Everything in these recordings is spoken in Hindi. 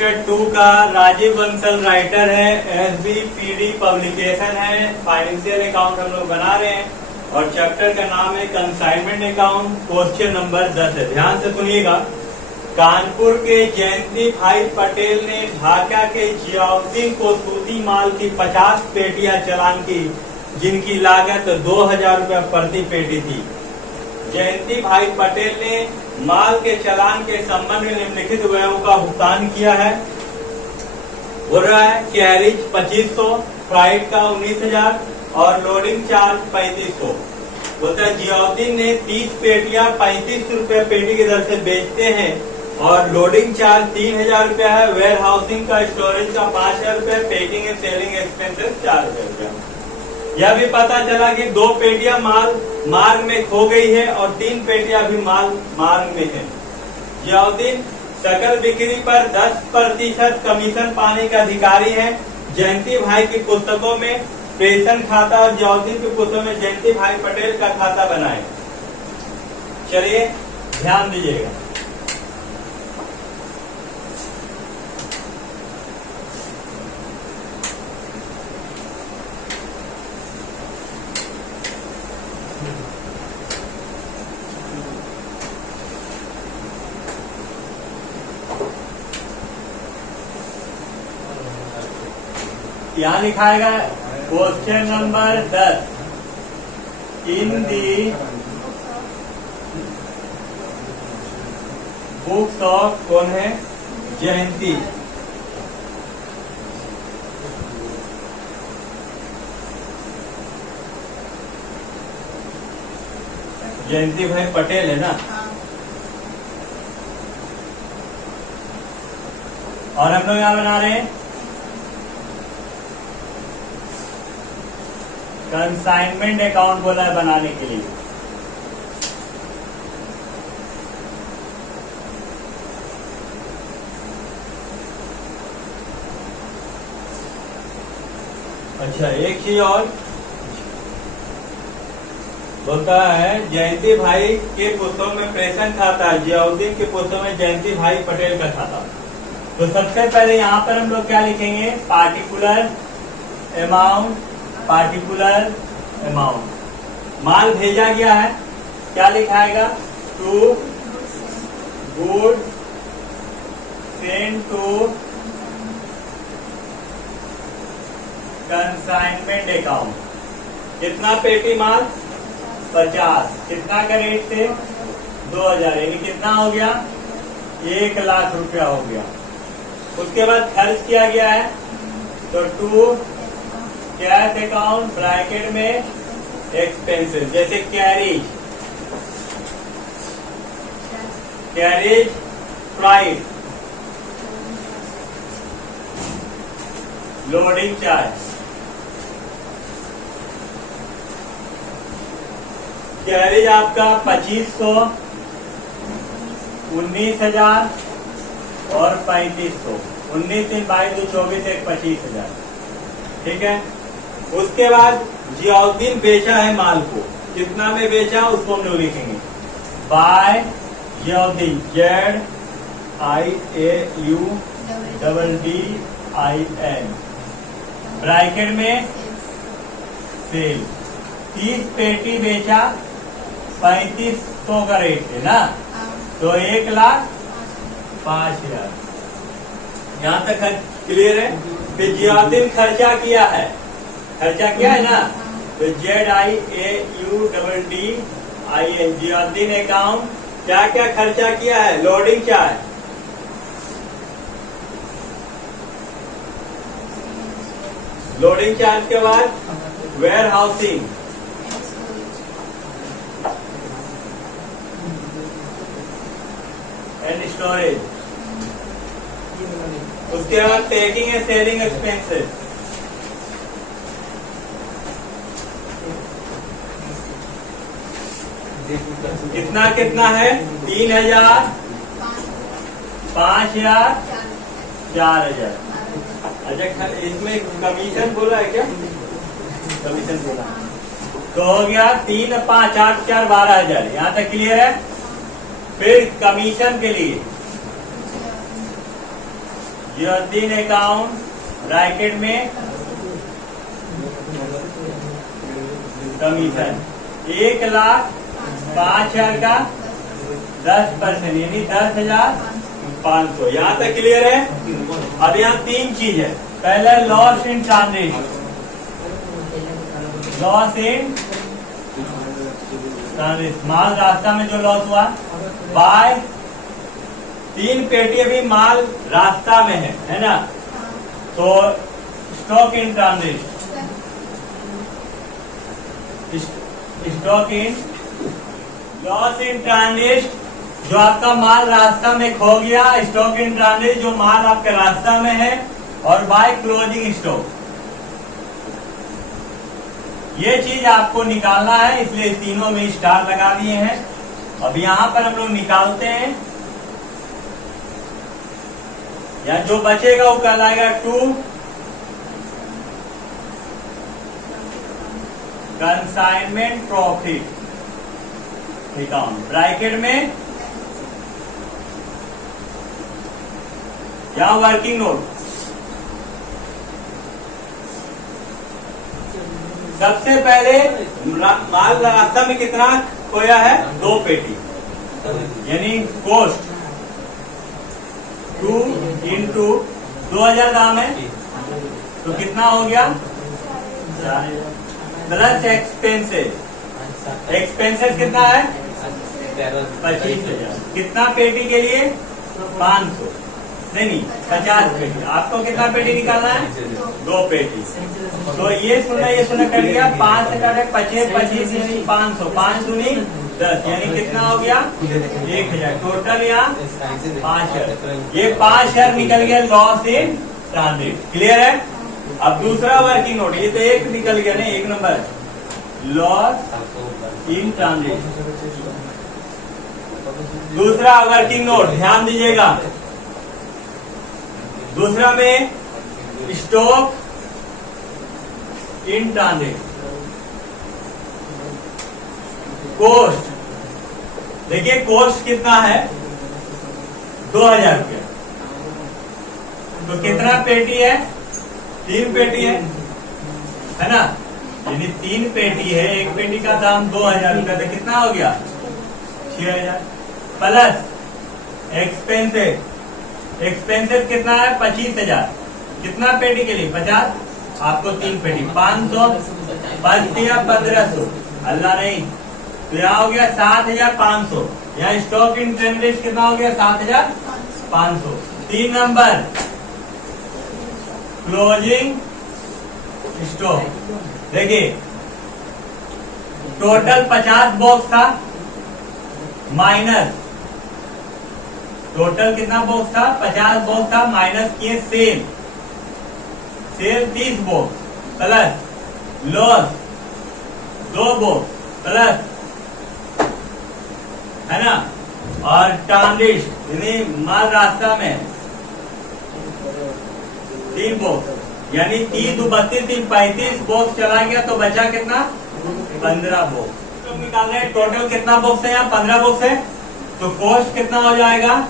सेमेस्टर 2 का राजीव बंसल राइटर है, SBPD पब्लिकेशन है, फाइनेंशियल अकाउंट हम लोग बना रहे हैं और चैप्टर का नाम है कंसाइनमेंट अकाउंट। क्वेश्चन नंबर 10 है, ध्यान से सुनिएगा। कानपुर के जयंती भाई पटेल ने ढाका के जियाउद्दीन को सूती माल की 50 पेटियां चालान की, जिनकी लागत 2000 रुपये प्रति पेटी थी। जयंती भाई पटेल ने माल के चालान के संबंध में निम्नलिखित व्ययों का भुगतान किया है। बोल रहा है कैरिज 2500, फ्राइट का 19000 और लोडिंग चार्ज 3500। बोलता है जियाउद्दीन ने 30 पेटियां 35 रुपये पेटी की दर से बेचते हैं और लोडिंग चार्ज 3000 रुपया है। वेयर हाउसिंग का, स्टोरेज का 5000 रुपये, पैकिंग एंड सेलिंग एक्सपेंसेस 4000 रुपया। यह भी पता चला कि 2 पेटियां माल मार्ग में खो गई है और 3 पेटियां भी माल मार्ग में है। जियाउद्दीन सकल बिक्री पर 10% कमीशन पाने का अधिकारी है। जयंती भाई की पुस्तकों में प्रेषण खाता और जियाउद्दीन की पुस्तकों में जयंती भाई पटेल का खाता बनाए। चलिए ध्यान दीजिएगा। यहाँ लिखाएगा question number 10 in the books of, कौन है, जयंती जयंती भाई पटेल है ना। और हम लोग यहाँ बना रहे हैं कंसाइनमेंट अकाउंट, बोला है बनाने के लिए। अच्छा, एक चीज और बोलता है जयंती भाई के पुस्तकों में प्रेषण खाता, जियाउद्दीन के पुस्तकों में जयंती भाई पटेल का खाता। तो सबसे पहले यहाँ पर हम लोग क्या लिखेंगे, पार्टिकुलर अमाउंट, पार्टिकुलर अमाउंट। माल भेजा गया है, क्या लिखाएगा, to good send to consignment account. कितना पेटी माल, 50। कितना का रेट से, 2000, यानी कितना हो गया, 1 लाख रुपया हो गया। उसके बाद खर्च किया गया है तो टू कैश अकाउंट ब्रैकेट में एक्सपेंसेस, जैसे carriage, freight, loading charge. Carriage आपका 2500, 19000 और 3500। 19 दिन 22 24 एक 25000, ठीक है। उसके बाद जियाउद्दीन बेचा है माल को, कितना में बेचा उसको हम लोग लिखेंगे, बाय जियाउद्दीन, ZIAUDDIN, ब्रैकेट में सेल। 30 पेटी बेचा, 3500 का रेट है ना, तो 1,05,000। यहाँ तक क्लियर है। फिर जियाउद्दीन खर्चा किया है, ना, तो ZIAUDDIN, जियाउद्दीन अकाउंट क्या क्या खर्चा किया है, लोडिंग चार्ज, के बाद वेयर हाउसिंग, एंड स्टोरेज, उसके बाद पैकिंग एंड सेलिंग एक्सपेंसेस। कितना कितना है, 3000, 5000, 4000। अच्छा, इसमें कमीशन बोला है क्या, कमीशन बोला तो हो गया 3, 5, 8, 4, 12,000। यहाँ तक क्लियर है। फिर कमीशन के लिए जो 3 अकाउंट ब्रैकेट में कमीशन 1,05,000 का 10%, यानी 10,500। यहाँ तक क्लियर है। अब यहाँ 3 चीज है। पहले loss in transaction, loss in transaction, माल रास्ता में जो लॉस हुआ बाय 3 पेटी अभी माल रास्ता में है ना, तो stock in transit, stock in loss in transit, जो आपका माल रास्ता में खो गया, स्टॉक इन ट्रांजिट जो माल आपके रास्ता में है, और बाय क्लोजिंग स्टॉक, ये चीज आपको निकालना है, इसलिए तीनों में स्टार लगा दिए हैं। अब यहां पर हम लोग निकालते हैं, या जो बचेगा वो कहलाएगा 2 कंसाइनमेंट प्रॉफिट अकाउंट, ब्रैकेट में या वर्किंग नोट। सबसे पहले माल रास्ता में कितना खोया है? 2 पेटी, यानी कॉस्ट 2 इंटू 2,000 दाम है, तो कितना हो गया? प्लस एक्सपेंसेस, एक्सपेंसेस कितना है? 25,000। कितना पेटी के लिए? 500 नहीं 50 पेटी। आपको कितना पेटी निकालना है? 2 पेटी। तो ये सुना कर लिया। 5 से काटे 25, 25 यानी 500, 5 दूनी 10, यानी कितना हो गया? 1,000। टोटल यहाँ 5,000। ये 5,000 निकल गया लॉस इन ट्रांजिट। क्लियर है? अब दूसरा वर्किंग नोट, ये तो एक निकल गया ना, 1 नंबर लॉस इन ट्रांजिट। दूसरा वर्किंग नोट ध्यान दीजिएगा, दूसरा में स्टॉक इन ट्रांजिट, कॉस्ट। देखिए कॉस्ट कितना है? 2,000 रुपया। तो कितना पेटी है? 3 पेटी है ना, यानी 3 पेटी है, एक पेटी का दाम 2,000 रुपया, तो कितना हो गया? 6,000 प्लस एक्सपेंसेस, एक्सपेंसेस कितना है? 25,000। कितना पेटी के लिए? 50। आपको 3 पेटी 500, 1500, अल्लाह नहीं, तो यहाँ हो गया 7,500। यहाँ स्टॉक इन ट्रांजिट कितना हो गया? 7,500। 3 नंबर क्लोजिंग स्टॉक। देखिए टोटल 50 बॉक्स था, माइनस टोटल कितना बॉक्स था? 50 बॉक्स था, माइनस किए sale 30 box, plus loss 2 box, plus है ना, और ट्रांजिट यानी माल रास्ता में 3 बॉक्स, यानी 30 2 32 3 35 बॉक्स चला गया, तो बचा कितना? 15 बॉक्स। तो निकाल रहे हैं टोटल कितना बॉक्स है? यहाँ 15 बॉक्स है, तो कॉस्ट कितना हो जाएगा?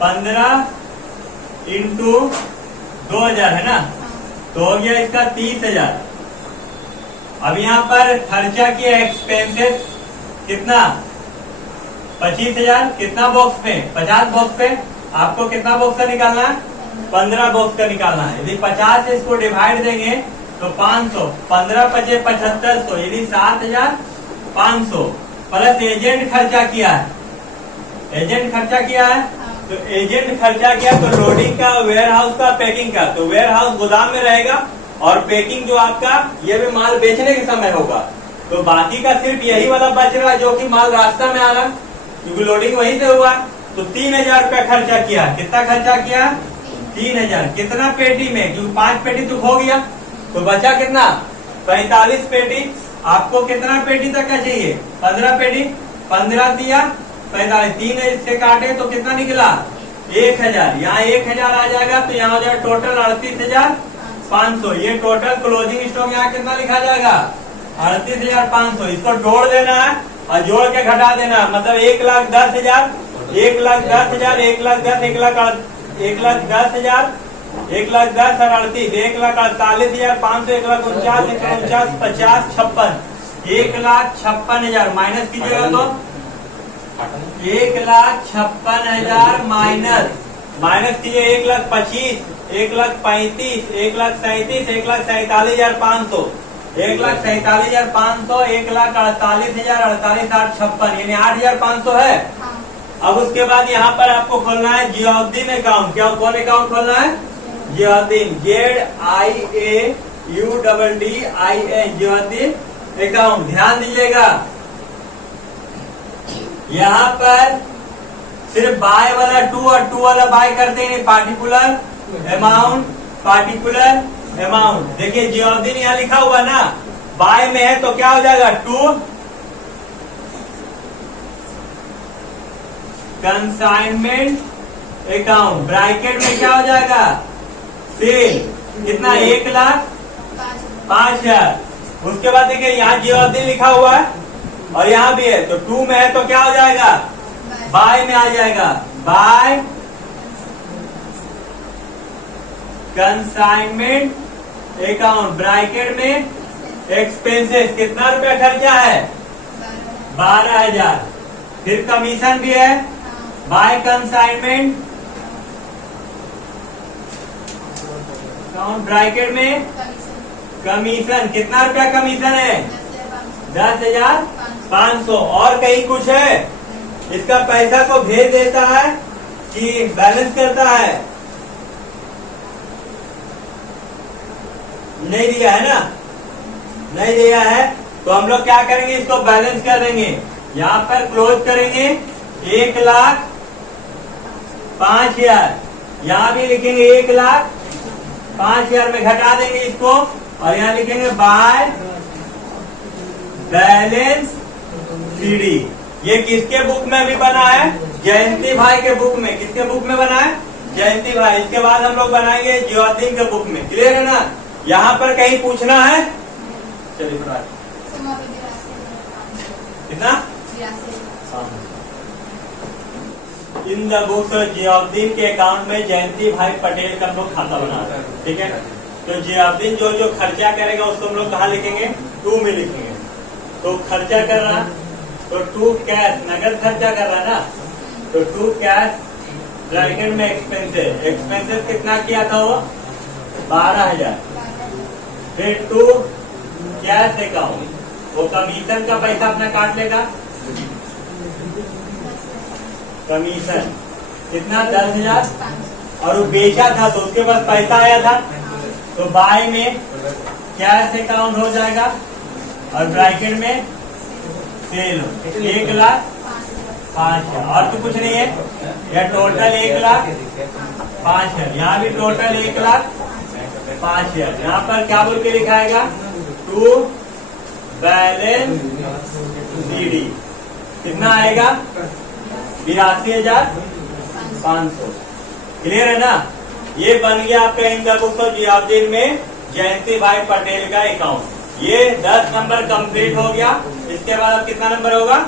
15 इंटू 2,000 है ना, तो हो गया इसका 30,000। अब यहाँ पर खर्चा किया एक्सपेंसेस कितना? 25,000। कितना बॉक्स पे? 50 बॉक्स पे। आपको कितना बॉक्स का निकालना है? 15 बॉक्स का निकालना है। यदि 50 से इसको डिवाइड देंगे तो 500, 15 × 5 = 7,500, यानी 7,500 प्लस एजेंट खर्चा किया है, एजेंट खर्चा किया है, तो एजेंट खर्चा किया तो लोडिंग का, वेयर हाउस का, पैकिंग का, तो वेयर हाउस गोदाम में रहेगा, और पैकिंग जो आपका ये भी माल बेचने के समय होगा, तो बाकी का सिर्फ यही वाला बच रहा है जो कि माल रास्ता में आ रहा, क्योंकि लोडिंग वहीं से हुआ। तो 3,000 रुपया खर्चा किया। कितना खर्चा किया? 3,000। कितना पेटी में? क्योंकि 5 पेटी तो खो गया, तो बचा कितना? 45 पेटी। आपको कितना पेटी तक का चाहिए? 15 पेटी। 15 दिया 45, 3 से काटे तो कितना निकला? 1,000। यहाँ 1,000 आ जाएगा, तो यहाँ हो जाएगा टोटल 38,500। ये टोटल क्लोजिंग स्टॉक यहाँ कितना लिखा जाएगा? 38,500। इसको जोड़ देना है और जोड़ के घटा देना है, मतलब 1,10,000, 1,10,000, 1,10,000, 1,10,000, 1,10,000 और 38, 1,48,500, 1,49,000, 1,49,000, 50, 56, 1,56,000 माइनस कीजिएगा तो 1,56,000 माइनस कीजिए 1,25,000, 1,35,000, 1,37,000, 1,47,500, 1,47,500, 1,48,000, 48, 8, 56 यानी 8,500 है। अब उसके बाद यहाँ पर आपको खोलना है जियाउद्दीन अकाउंट। क्या कौन अकाउंट खोलना है? Ziauddin, ZIAUDDIN, Ziauddin account. ध्यान दीजिएगा यहाँ पर सिर्फ बाय वाला टू और टू वाला बाय करते हैं, पार्टिकुलर अमाउंट। देखिए जियाउद्दीन यहाँ लिखा हुआ ना, बाय में है तो क्या हो जाएगा? टू कंसाइनमेंट अकाउंट, ब्रैकेट में क्या हो जाएगा? सेल। कितना? 1,05,000। उसके बाद देखिए यहाँ जियाउद्दीन लिखा हुआ है और यहाँ भी है, तो टू में है तो क्या हो जाएगा? बाय में आ जाएगा, बाय कंसाइनमेंट अकाउंट, ब्रैकेट में एक्सपेंसेस। कितना रुपया खर्चा है? 12,000। फिर कमीशन भी है, बाय कंसाइनमेंट अकाउंट, ब्रैकेट में कमीशन। कितना रुपया कमीशन है? 10,500। और कहीं कुछ है? इसका पैसा को भेज देता है कि बैलेंस करता है? नहीं दिया है ना, नहीं दिया है तो हम लोग क्या करेंगे? इसको बैलेंस कर देंगे। यहाँ पर क्लोज करेंगे 1,05,000, यहाँ भी लिखेंगे 1,05,000 में घटा देंगे इसको और यहाँ लिखेंगे बाय बैलेंस सीडी। ये किसके बुक में भी बना है? जयंती भाई के बुक में। किसके बुक में बना है? जयंती भाई। इसके बाद हम लोग बनाएंगे जियाउद्दीन के बुक में। क्लियर है ना? यहाँ पर कहीं पूछना है? चलिए कितना? इन द बुक्स जियाउद्दीन के अकाउंट में जयंती भाई पटेल का हम लोग खाता बना रहे हैं। ठीक है, तो जियाउद्दीन जो जो खर्चा करेगा उसको हम लोग कहाँ लिखेंगे? टू में लिखेंगे। तो खर्चा कर रहा तो टू कैश, नगद खर्चा कर रहा ना, तो टू कैश ब्रैकेट में एक्सपेंसेस। एक्सपेंसेस कितना किया था वो? 12,000। फिर टू कैश अकाउंट, वो कमीशन का पैसा अपना काट लेगा। कमीशन कितना? 10,000। और वो बेचा था तो उसके पास पैसा आया था, तो बाय में कैश अकाउंट हो जाएगा और ब्रैकेट में सेल 1,05,000। और तो कुछ नहीं है, यह टोटल 1,05,000। यहाँ भी टोटल 1,05,000। यहाँ पर क्या बोल के लिखाएगा? To balance CD. कितना आएगा? 82,500। क्लियर है ना? ये बन गया आपका in the books of Ziauddin में जयंती भाई पटेल का अकाउंट। ये 10 नंबर कंप्लीट हो गया। इसके बाद अब कितना नंबर होगा?